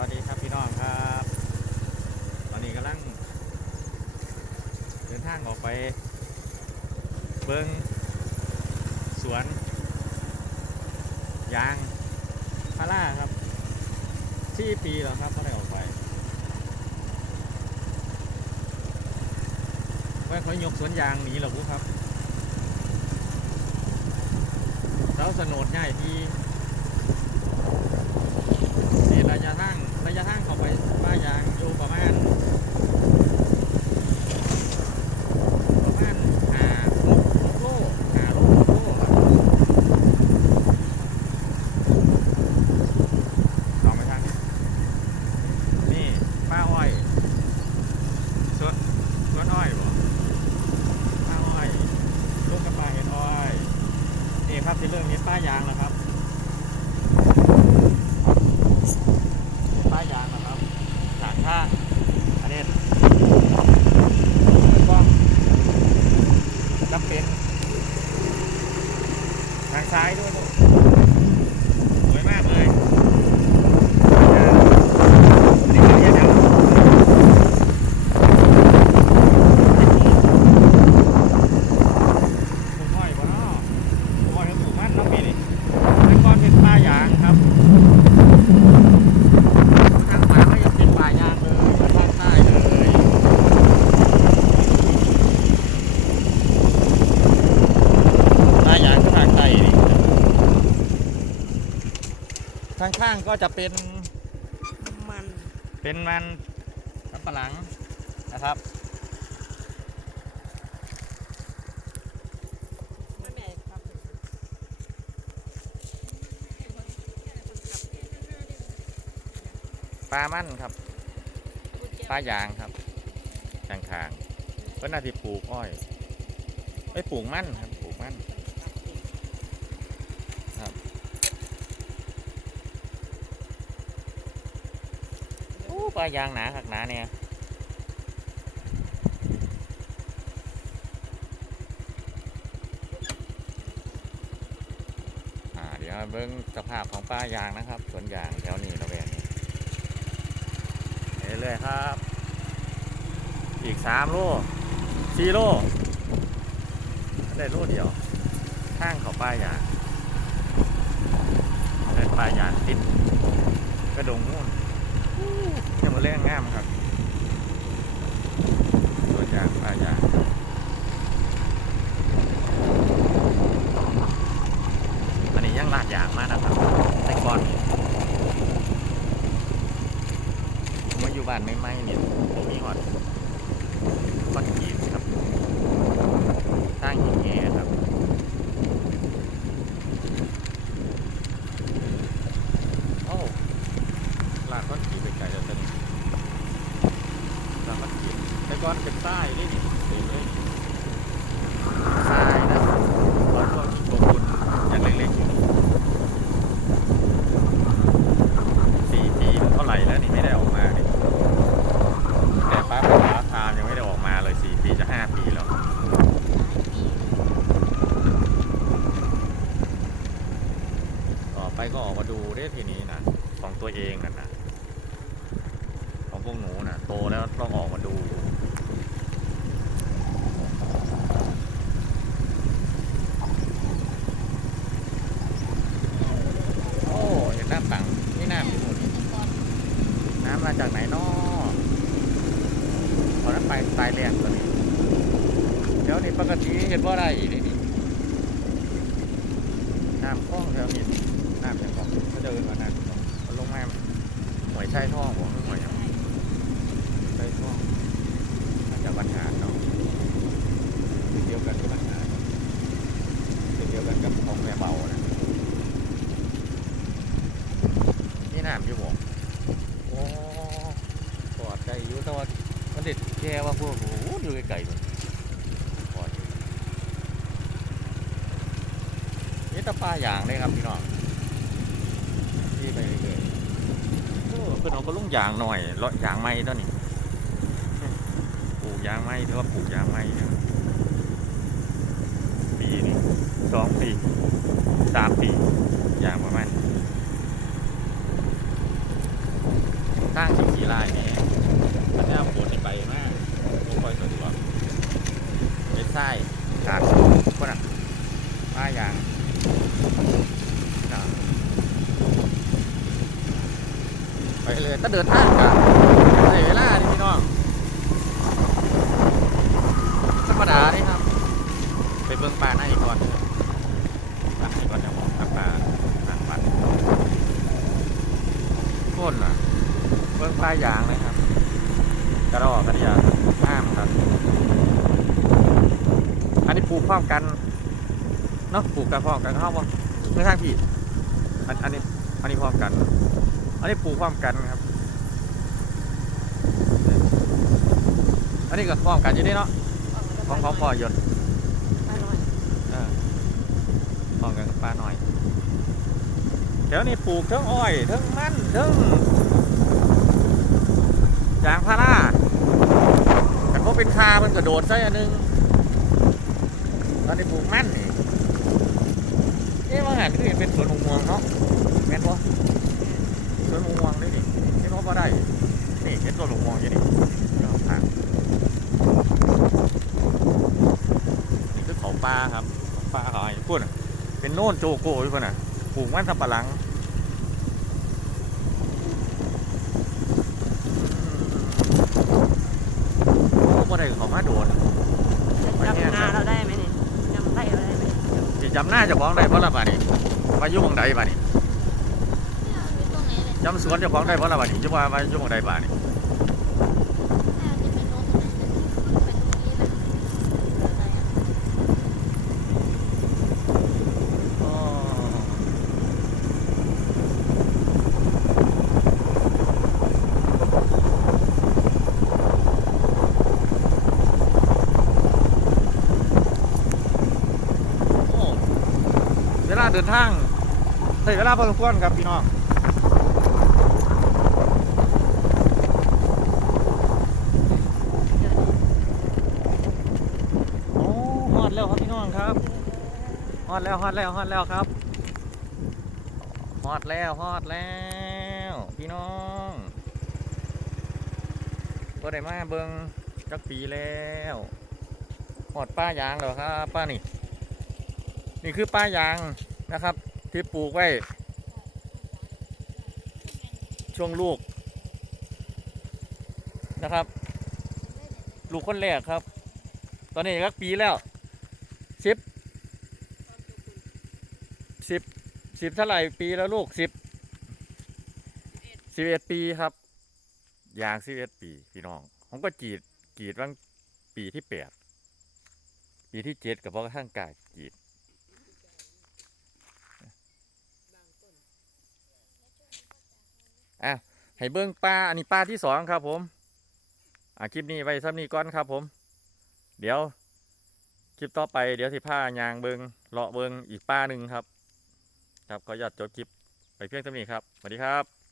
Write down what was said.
วัสดีครับพี่น้องครับ ตอนนี้กำลัง เดินทางออกไป เบิงสวน ยางพาราครับที่ปีแล้วครับก็ได้ออกไปว่าเขายกสวนยางหนีหรอครับเสาสนดใหญ่ที่ นี่ระยะทางระยะทางเข้าไปป้ายางอยู่ประมาณประมาณหาหกหกโลหาโลหกโลครับลองไปทางนี้นี่ ป้าอ้อยสวนสวนอ้อยบ่ป้าอ้อยลูกกระปาเห็นอ้อยนี่ครับที่เรื่องนี้ป้ายางแล้วครับ ป้ายยางนะครับหลังข้างอันนี้กล้องจำเป็น ทางซ้ายด้วยลูกสวยมากเลยอันนี้ก็เรียกอย่างปลูกอ้อยบ่เนาะปลูกอ้อยแล้วปลูกมันน้องปีนี่แต่ก่อนเป็นป้ายางครับ ทางขวาก็ยังเป็นป่ายางเลยเหมือนภาคใต้เลยป่ายางก็ภาคใต้นี่ ข้างๆก็จะเป็นมันเป็นมันสับปะหลังนะครับไม่แม่ครับปลามั่นครับปลายางครับข้างๆก็น่าจะปลูกอ้อยไม่ปลูกมั่นครับปลูกมั่น ปลายางหนาขักหนาเนี่ยเดี๋ยวเบิ้งสภาพของป้ายางนะครับ สวนยางแถวนี้ระแวกนี้เรื่อยๆครับ อีกสามโลสี่โลได้โลเดียวข้างเขาป้ายางได้ป้ายางติดกระดงนู่น เนี่ยมันเล่นงงามครับตัวยางปลายางอันนี้ยังลาดยางมากนะครับแต่ก่อนผมมาอยู่บ้านไม่ไหม้เนี่ยผมมีหอดก้อนหินครับสร้างหินแง่ครับ โอ้ลาดก้อนหินไปไกลแล้วตอนนี้ลาดก้อนหินแต่ก่อนเป็นใต้เลยนี่เต็มเลยทรายนะครับตอนพวกหินโบกุนอย่างเล็กๆอยู่นี่สี่ปีเท่าไหร่แล้วนี่ไม่ได้ออกมาเนี่ยแต่ป้าเป็นป้าทามยังไม่ได้ออกมาเลยสี่ปีจะห้าปีแล้ว ต่อ ไปก็ออกมาดูได้ทีนี้นะของตัวเองนั่นนะของพวกหนูนะโตแล้วต้องออกมาดูโอ้เห็นน้ำปังนี่น้ำอยู่นู่นน้ำมาจากไหนนอขอน้ำไปตายแรงตัวนี้เดี๋ยวนี้ปกติเห็นว่าได้อีกนี่นี่น้ำคลองแถวนี้ น้ำเป็นของก็เดินมานะมันลงมาหวยใช่ท่องผมหวยใช่ท่องน่าจะปัญหาเนาะเดียวกันกับปัญหาเดียวกันกับของแม่เบานะนี่น้ำอยู่บ่โอ้ปลอดใจอยู่แต่ว่ามันเด็ดแค่ว่าพวกโอ้โหอยู่ไกลๆมันปลอดอยู่นี่ตะปลาอย่างเลยครับพี่น้อง ที่ไปเรื่อยๆโอ้เพื่อนเอาก็ลุงยางหน่อยเลาะยางไม้ตัวนี้ปลูกยางไม้ถือว่าปลูกยางไม้นะปีนี้สองปีสามปียางประมาณทางสิขี่ล่แน่พระเจ้าปรดให้ไปมากบ่ค่อยสะดวกเป็นไส้ขาดคนอะป้ายางครับ ไปเลยถ้าเดินทางกันใช้เวลาดิพี่น้องธรรมดานี่ครับ ไปเบิ่งปลาหน้าอีกก่อนปลาอีกก่อนจะบอกกับปลาหนังปัดโค่นอะ เบิ่งปลายางเลยครับ กระรอกกระเดียห้ามครับ อันนี้ปลูกพร้อมกันเนาะปลูกกันพร้อมกันเข้าบ่ไม่ทางผิดอันอันนี้อันนี้พร้อมกัน อันนี้ปลูกพร้อมกันครับ อันนี้ก็พร้อมกันอยู่นี่เนาะของของพ่อยนต์ปลาน้อยเออพร้อมกันกับปลาหน่อยแถวนี้ปลูกทั้งอ้อยทั้งมันทั้งยางพาราแต่พวกเป็นคามันกระโดดใส่อันหนึงตอนนี้ปลูกมันนี่เอ๊ะว่าหันคือเห็นเป็นสวนมะม่วงเนาะแม่นบ่ส วนมะม่วงนี่นี่เห็นว่าบ่ได้นี่เห็นสวนมะม่วงอยู่นี่เอาทางนี่คือเขาปลาครับเขาปลาเขาไอ้พูดน่ะเป็นโน่นโจโก้อยู่พุ่นน่ะปลูกมันสำปะหลังโอ้บ่ได้เขามาโดนจำงานเราได้ไหมเนี่ยจำได้เราได้ไหมสิจำหน้าเจะของได้เพราะละบาดนี้มาอยู่หมองใดบาดนี้ จำสวนเจ้าของได้เพราะละบาดนี้จะว่ามาอยู่หมองใดบ้าดนี้อ๋อโอ้เวลาเดินทางใช้เวลาพอสมควรครับพี่น้องโอ้ฮอดแล้วครับพี่น้องครับฮ อดแล้วฮอดแล้วฮอดแล้วครับฮอดแล้วฮอดแล้ว พี่น้องก็ได้มาเบิงจักปีแล้วฮอดป้ายางแล้วครับป้านี่ นี่คือป้ายางนะครับ ที่ปลูกไว้ ช่วงลูกนะครับ ลูกคนแรกครับ ตอนนี้ก็ปีแล้วสิบ สิบสิบเท่าไหร่ปีแล้วลูกสิบสิบเอ็ดปีครับ ยางสิบเอ็ดปีพี่น้องผมก็จีดกรีดว่างปีที่แปดปีที่เจ็ดกับพ่อกระทั่งกายกรีดอะให้เบิ้งปลาอันนี้ปลาที่สองครับ ผมอะคลิปนี้ไว้ซ้ำนี้ก่อนครับผม เดี๋ยว คลิปต่อไปเดี๋ยวสิผ้ายางเบิงเลาะเบิงอีกปลาหนึ่งครับ ครับขออนุญาตจบคลิปไปเพียงเท่านี้ครับสวัสดีครับ